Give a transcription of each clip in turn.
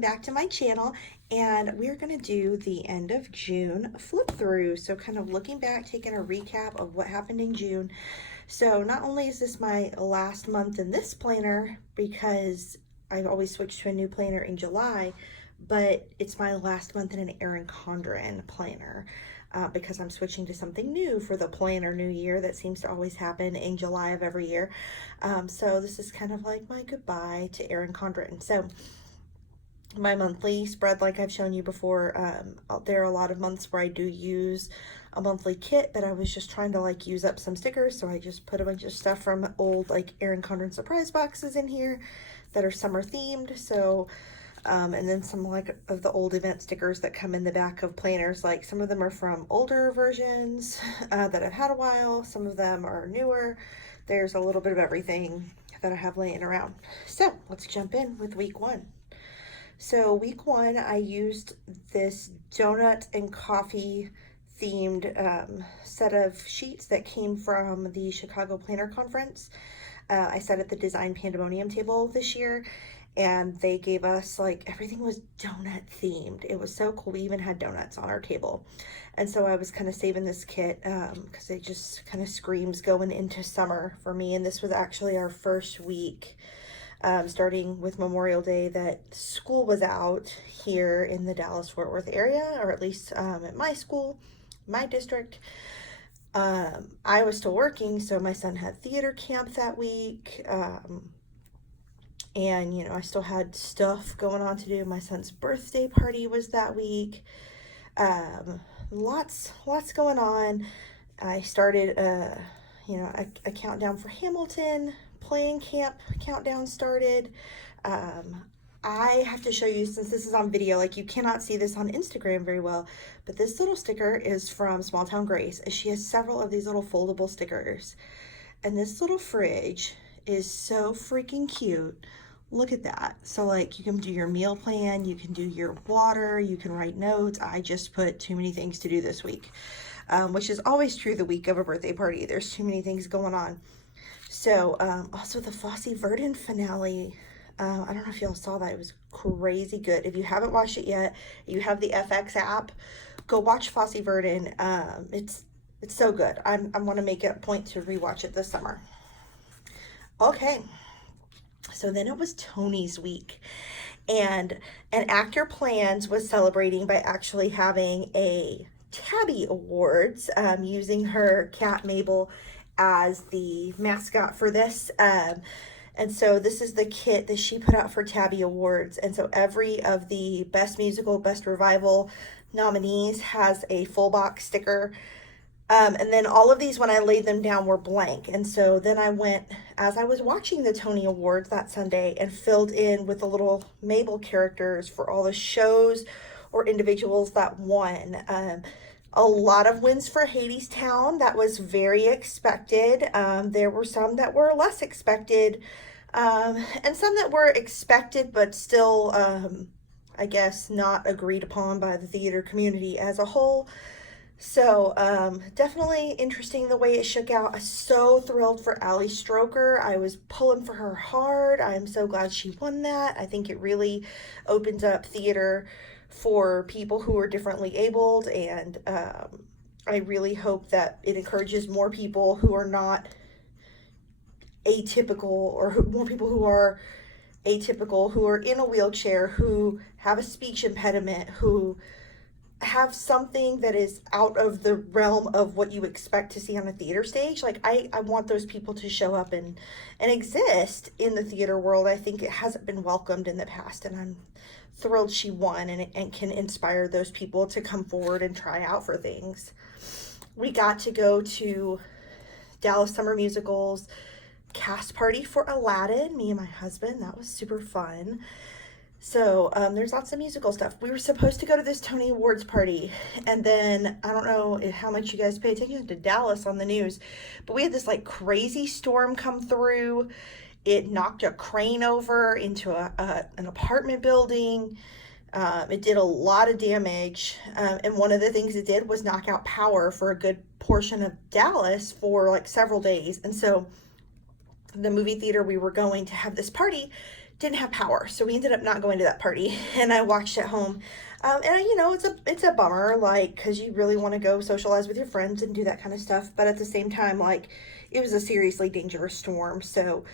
welcome back to my channel, and we're going to do the end of June flip through. So kind of looking back, taking a recap of what happened in June. So not only is this my last month in this planner because I always switch to a new planner in July, but it's my last month in an Erin Condren planner. Because I'm switching to something new for the planner new year that seems to always happen in July of every year. So this is kind of like my goodbye to Erin Condren. So my monthly spread, like I've shown you before, there are a lot of months where I do use a monthly kit, but I was just trying to like use up some stickers, so I just put a bunch of stuff from old like Erin Condren surprise boxes in here that are summer themed. So and then some like of the old event stickers that come in the back of planners, like some of them are from older versions that I've had a while, some of them are newer. There's a little bit of everything that I have laying around. So let's jump in with week one. So week one, I used this donut and coffee themed set of sheets that came from the Chicago Planner Conference. I sat at the Design Pandemonium table this year, and they gave us, like, everything was donut themed. It was so cool. We even had donuts on our table. And so I was kind of saving this kit because it just kind of screams going into summer for me. And this was actually our first week, starting with Memorial Day, that school was out here in the Dallas-Fort Worth area, or at least at my school, my district. I was still working, so my son had theater camp that week. And, you know, I still had stuff going on to do. My son's birthday party was that week. Lots going on. I started, a countdown for Hamilton. Playing camp countdown started. I have to show you, since this is on video, like you cannot see this on Instagram very well, but this little sticker is from Small Town Grace, and she has several of these little foldable stickers. And this little fridge is so freaking cute. Look at that. So like you can do your meal plan, you can do your water, you can write notes. I just put too many things to do this week, which is always true the week of a birthday party. There's too many things going on. So also the Fosse Verdon finale. I don't know if y'all saw that. It was crazy good. If you haven't watched it yet, you have the FX app, go watch Fosse Verdon. It's so good. I want to make it a point to rewatch it this summer. Okay. So then it was Tony's week, and an actor plans was celebrating by actually having a Tabby Awards, using her cat Mabel as the mascot for this. And so this is the kit that she put out for Tabby Awards. And so every of the Best Musical, Best Revival nominees has a full box sticker. And then all of these, when I laid them down, were blank. And so then I went, as I was watching the Tony Awards that Sunday, and filled in with the little Mabel characters for all the shows or individuals that won. A lot of wins for Hadestown. That was very expected. There were some that were less expected, and some that were expected but still, I guess, not agreed upon by the theater community as a whole. So definitely interesting the way it shook out. I'm so thrilled for Ali Stroker. I was pulling for her hard. I'm so glad she won that. I think it really opens up theater for people who are differently abled, and I really hope that it encourages more people who are not atypical, or more people who are atypical, who are in a wheelchair, who have a speech impediment, who have something that is out of the realm of what you expect to see on a theater stage. Like I want those people to show up and exist in the theater world. I think it hasn't been welcomed in the past, and I'm thrilled she won, and can inspire those people to come forward and try out for things. We got to go to Dallas Summer Musical's cast party for Aladdin, me and my husband. That was super fun. So there's lots of musical stuff. We were supposed to go to this Tony Awards party, and then I don't know how much you guys pay attention to Dallas on the news, but we had this like crazy storm come through. It knocked a crane over into an apartment building. It did a lot of damage, and one of the things it did was knock out power for a good portion of Dallas for like several days. And so the movie theater we were going to have this party didn't have power, so we ended up not going to that party, and I watched at home. And it's a bummer, like, because you really want to go socialize with your friends and do that kind of stuff, but at the same time, like, it was a seriously dangerous storm, so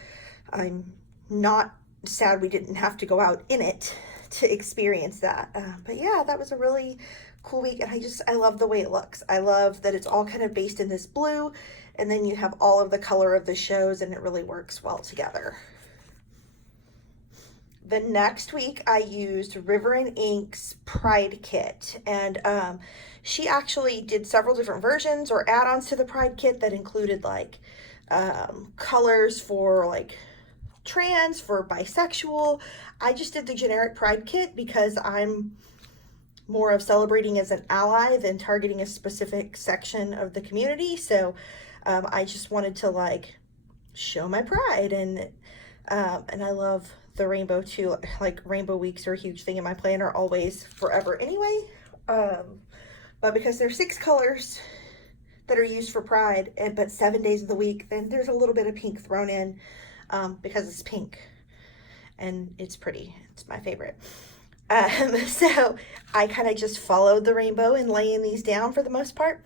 I'm not sad we didn't have to go out in it to experience that. But yeah, that was a really cool week, and I love the way it looks. I love that it's all kind of based in this blue, and then you have all of the color of the shows, and it really works well together. The next week I used River and Ink's Pride Kit, and she actually did several different versions or add-ons to the Pride Kit that included like colors for like trans, for bisexual. I just did the generic Pride Kit because I'm more of celebrating as an ally than targeting a specific section of the community. So I just wanted to like show my pride, and I love the rainbow too. Like, rainbow weeks are a huge thing in my planner, always, forever anyway. But because there's 6 colors that are used for pride, but 7 days of the week, then there's a little bit of pink thrown in because it's pink and it's pretty. It's my favorite. So I kind of just followed the rainbow in laying these down for the most part.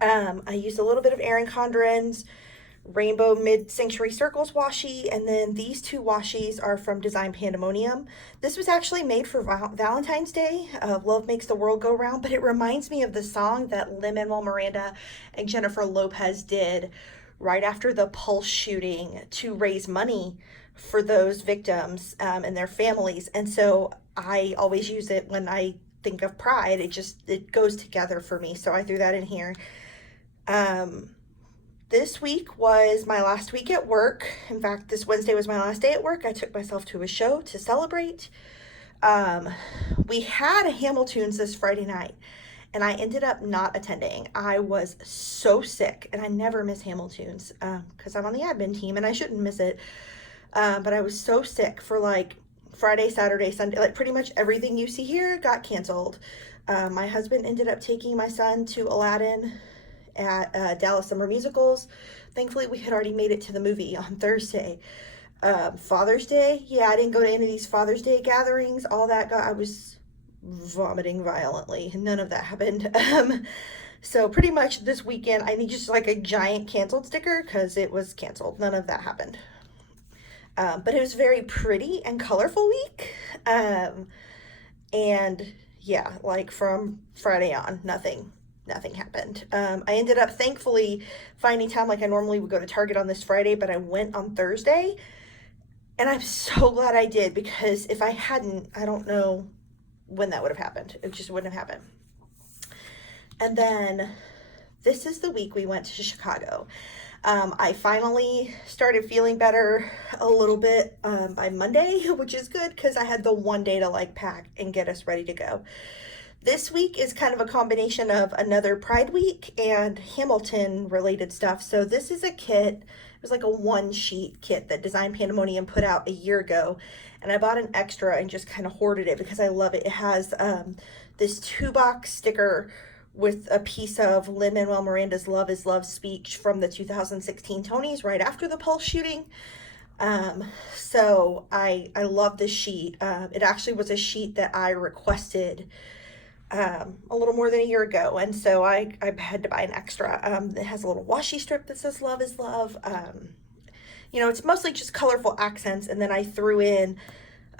I used a little bit of Erin Condren's Rainbow Mid-Century Circles washi, and then these 2 washies are from Design Pandemonium. This was actually made for Valentine's Day. Love makes the world go round, but it reminds me of the song that Lin-Manuel Miranda and Jennifer Lopez did right after the Pulse shooting to raise money for those victims and their families. And so I always use it when I think of pride. It goes together for me, so I threw that in here. This week was my last week at work. In fact, this Wednesday was my last day at work. I took myself to a show to celebrate. We had a Hamilton's this Friday night, and I ended up not attending. I was so sick, and I never miss Hamilton's because I'm on the admin team, and I shouldn't miss it. But I was so sick for like Friday, Saturday, Sunday. Like, pretty much everything you see here got canceled. My husband ended up taking my son to Aladdin at Dallas Summer Musicals. Thankfully, we had already made it to the movie on Thursday. Father's Day, yeah, I didn't go to any of these Father's Day gatherings. All that I was vomiting violently. None of that happened. So pretty much this weekend, I need just like a giant canceled sticker because it was canceled. None of that happened. But it was a very pretty and colorful week. And yeah, like from Friday on, nothing happened. I ended up thankfully finding time. Like, I normally would go to Target on this Friday, but I went on Thursday, and I'm so glad I did, because if I hadn't, I don't know when that would have happened. It just wouldn't have happened. And then this is the week we went to Chicago. I finally started feeling better a little bit by Monday, which is good because I had the one day to like pack and get us ready to go. This week is kind of a combination of another Pride Week and Hamilton related stuff. So this is a kit. It was like a 1-sheet kit that Design Pandemonium put out a year ago. And I bought an extra and just kind of hoarded it because I love it. It has this 2-box sticker with a piece of Lin-Manuel Miranda's Love is Love speech from the 2016 Tonys right after the Pulse shooting. So I love this sheet. It actually was a sheet that I requested a little more than a year ago, and so I had to buy an extra. It has a little washi strip that says Love is Love. It's mostly just colorful accents, and then I threw in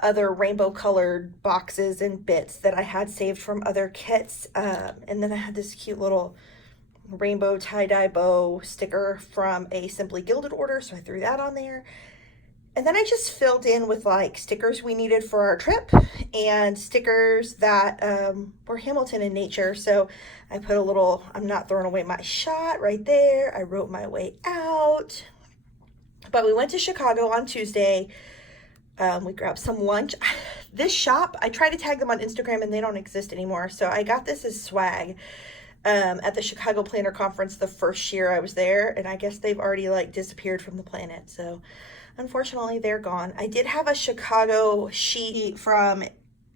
other rainbow colored boxes and bits that I had saved from other kits, and then I had this cute little rainbow tie-dye bow sticker from a Simply Gilded order, so I threw that on there. And then I just filled in with like stickers we needed for our trip and stickers that were Hamilton in nature. So I put a little "I'm not throwing away my shot" right there. I wrote my way out. But we went to Chicago on Tuesday. We grabbed some lunch. This shop, I tried to tag them on Instagram and they don't exist anymore. So I got this as swag at the Chicago Planner Conference the first year I was there. And I guess they've already like disappeared from the planet. So unfortunately, they're gone. I did have a Chicago sheet from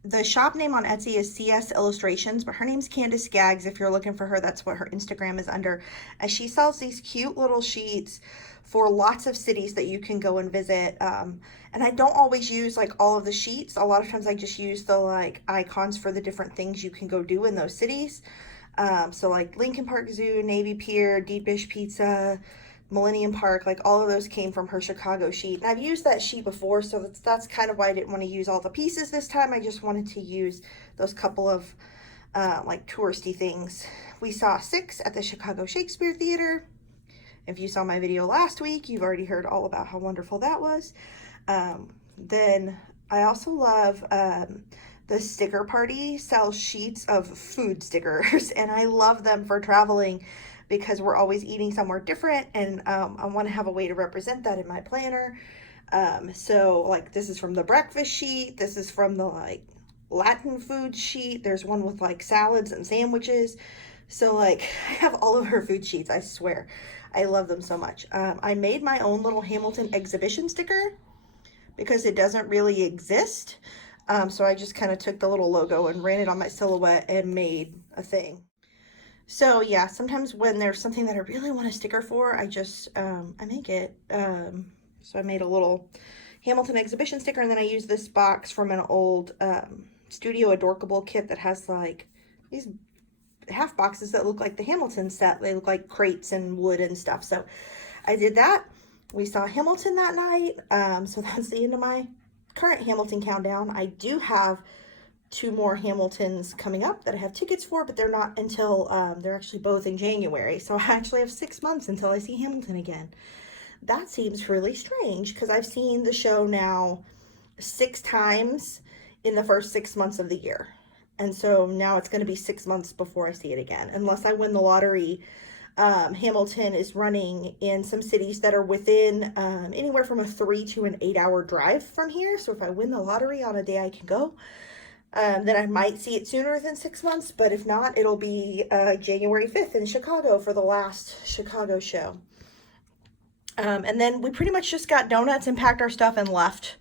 the shop name on Etsy is CS Illustrations, but her name's Candace Skaggs. If you're looking for her, that's what her Instagram is under. And she sells these cute little sheets for lots of cities that you can go and visit. And I don't always use like all of the sheets. A lot of times I just use the like icons for the different things you can go do in those cities. So like Lincoln Park Zoo, Navy Pier, Deep Dish Pizza, Millennium Park, like all of those came from her Chicago sheet. And I've used that sheet before, so that's kind of why I didn't want to use all the pieces this time. I just wanted to use those couple of like touristy things. We saw Six at the Chicago Shakespeare Theater. If you saw my video last week, you've already heard all about how wonderful that was. Then I also love the Sticker Party sells sheets of food stickers, and I love them for traveling because we're always eating somewhere different, and I want to have a way to represent that in my planner. So like this is from the breakfast sheet, this is from the like Latin food sheet, there's one with like salads and sandwiches. So like I have all of her food sheets, I swear. I love them so much. I made my own little Hamilton exhibition sticker because it doesn't really exist. So I just kind of took the little logo and ran it on my silhouette and made a thing. So yeah, sometimes when there's something that I really want a sticker for, I just, I make it. So I made a little Hamilton exhibition sticker, and then I use this box from an old Studio Adorkable kit that has like these half boxes that look like the Hamilton set. They look like crates and wood and stuff. So I did that. We saw Hamilton that night. So that's the end of my current Hamilton countdown. I do have 2 more Hamiltons coming up that I have tickets for, but they're not until, they're actually both in January. So I actually have 6 months until I see Hamilton again. That seems really strange because I've seen the show now 6 times in the first 6 months of the year. And so now it's going to be 6 months before I see it again, unless I win the lottery. Hamilton is running in some cities that are within anywhere from a 3 to an 8 hour drive from here. So if I win the lottery on a day I can go, then I might see it sooner than 6 months. But if not, it'll be January 5th in Chicago for the last Chicago show. And then we pretty much just got donuts and packed our stuff and left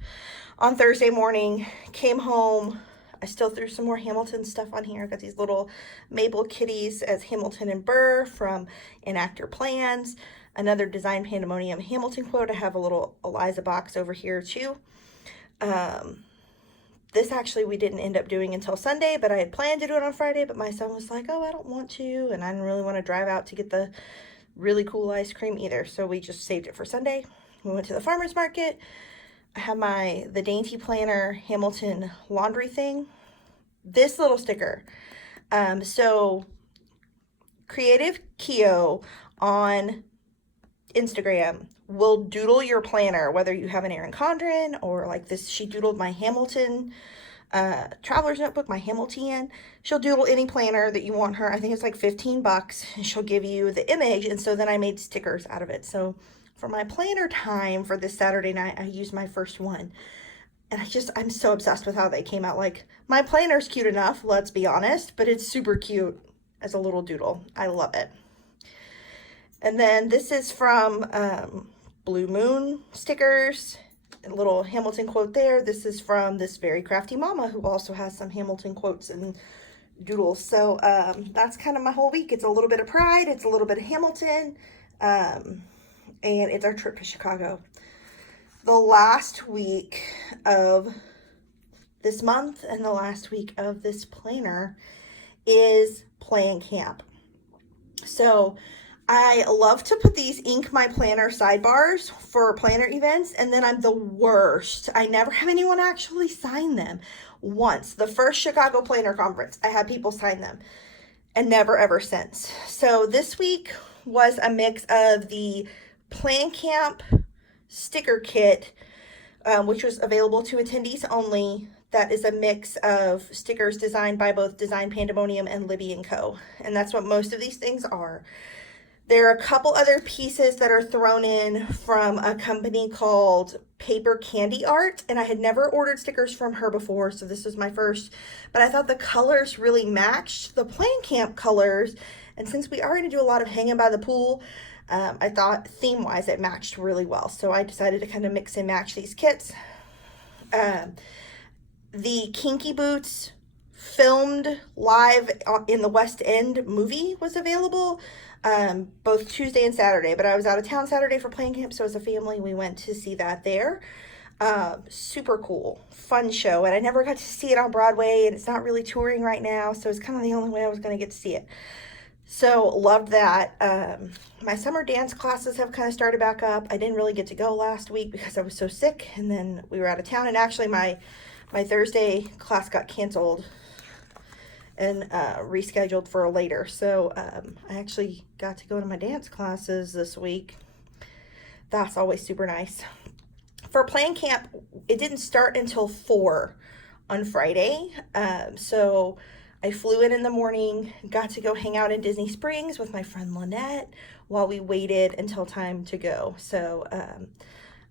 on Thursday morning, came home. I still threw some more Hamilton stuff on here. I got these little Mabel kitties as Hamilton and Burr from Enact Your Plans. Another Design Pandemonium Hamilton quote. I have a little Eliza box over here too. This actually we didn't end up doing until Sunday, but I had planned to do it on Friday, but my son was like, oh, I don't want to, and I didn't really want to drive out to get the really cool ice cream either, so we just saved it for Sunday. We went to the farmer's market. I have the Dainty Planner Hamilton laundry thing. This little sticker. So Creative Keo on Instagram will doodle your planner, whether you have an Erin Condren or like this. She doodled my Hamilton traveler's notebook, my Hamilton. She'll doodle any planner that you want her. I think it's like $15, and she'll give you the image. And so then I made stickers out of it. So for my planner time for this Saturday night, I used my first one. And I'm so obsessed with how they came out. Like, my planner's cute enough, let's be honest, but it's super cute as a little doodle. I love it. And then this is from Blue Moon stickers. A little Hamilton quote there. This is from this Very Crafty Mama, who also has some Hamilton quotes and doodles. So that's kind of my whole week. It's a little bit of Pride. It's a little bit of Hamilton. And it's our trip to Chicago. The last week of this month and the last week of this planner is Plan Camp. So I love to put these ink my planner sidebars for planner events, and then I'm the worst. I never have anyone actually sign them. Once, the first Chicago Planner Conference, I had people sign them, and never ever since. So this week was a mix of the Plan Camp sticker kit, which was available to attendees only. That is a mix of stickers designed by both Design Pandemonium and Libby & Co. And that's what most of these things are. There are a couple other pieces that are thrown in from a company called Paper Candy Art, and I had never ordered stickers from her before, so this was my first. But I thought the colors really matched the Plan Camp colors, and since we are going to do a lot of hanging by the pool, I thought theme-wise it matched really well. So I decided to kind of mix and match these kits. the Kinky Boots filmed live in the West End movie was available, both Tuesday and Saturday. But I was out of town Saturday for playing camp, so as a family, we went to see that there. Super cool, fun show, and I never got to see it on Broadway, and it's not really touring right now, so it's kind of the only way I was going to get to see it. So loved that. My summer dance classes have kind of started back up. I didn't really get to go last week because I was so sick, and then we were out of town, and actually my Thursday class got canceled and rescheduled for later. So I actually got to go to my dance classes this week. That's always super nice. For playing camp, it didn't start until 4 on Friday. So I flew in the morning, got to go hang out in Disney Springs with my friend Lynette while we waited until time to go. So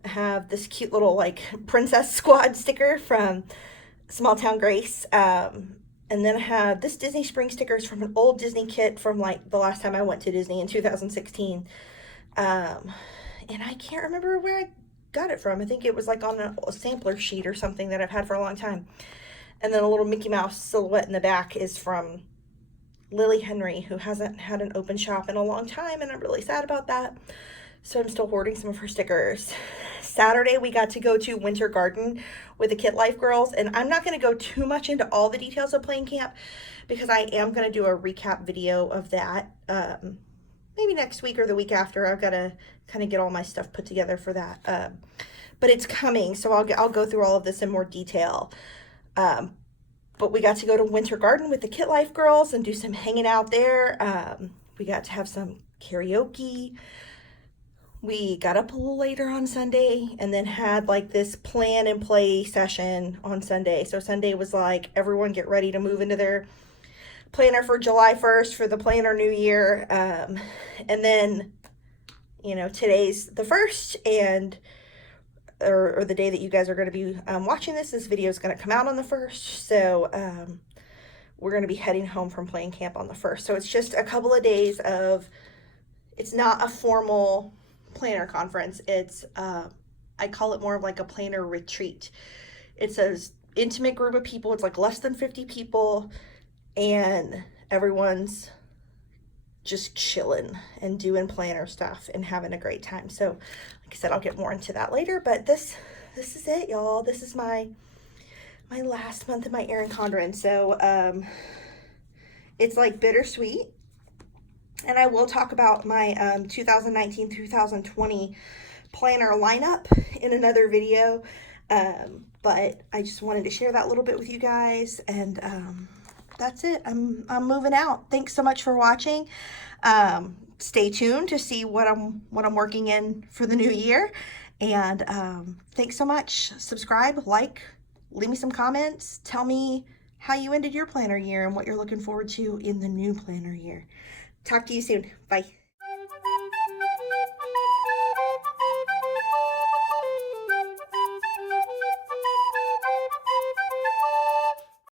I have this cute little like Princess Squad sticker from Small Town Grace. And then I have this Disney Springs stickers from an old Disney kit from like the last time I went to Disney in 2016. And I can't remember where I got it from. I think it was like on a sampler sheet or something that I've had for a long time. And then a little Mickey Mouse silhouette in the back is from Lily Henry, who hasn't had an open shop in a long time, and I'm really sad about that. So I'm still hoarding some of her stickers. Saturday, we got to go to Winter Garden with the Kit Life girls, and I'm not going to go too much into all the details of playing camp because I am going to do a recap video of that maybe next week or the week after. I've got to kind of get all my stuff put together for that. But it's coming, so I'll go through all of this in more detail. But we got to go to Winter Garden with the Kit Life girls and do some hanging out there. We got to have some karaoke. We got up a little later on Sunday and then had like this plan and play session on Sunday. So Sunday was like, everyone get ready to move into their planner for July 1st for the planner new year. And then, you know, today's the 1st, and or the day that you guys are going to be watching this video is going to come out on the 1st. So we're going to be heading home from playing camp on the 1st. So it's just a couple of days of, it's not a formal planner conference. It's I call it more of like a planner retreat. It's an intimate group of people. It's like less than 50 people, and everyone's just chilling and doing planner stuff and having a great time. So like I said, I'll get more into that later, but this is it, y'all. This is my last month of my Erin Condren. So it's like bittersweet. And I will talk about my 2019-2020 planner lineup in another video. But I just wanted to share that little bit with you guys. And that's it. I'm moving out. Thanks so much for watching. Stay tuned to see what I'm working in for the new year. And thanks so much. Subscribe, like, leave me some comments. Tell me how you ended your planner year and what you're looking forward to in the new planner year. Talk to you soon. Bye.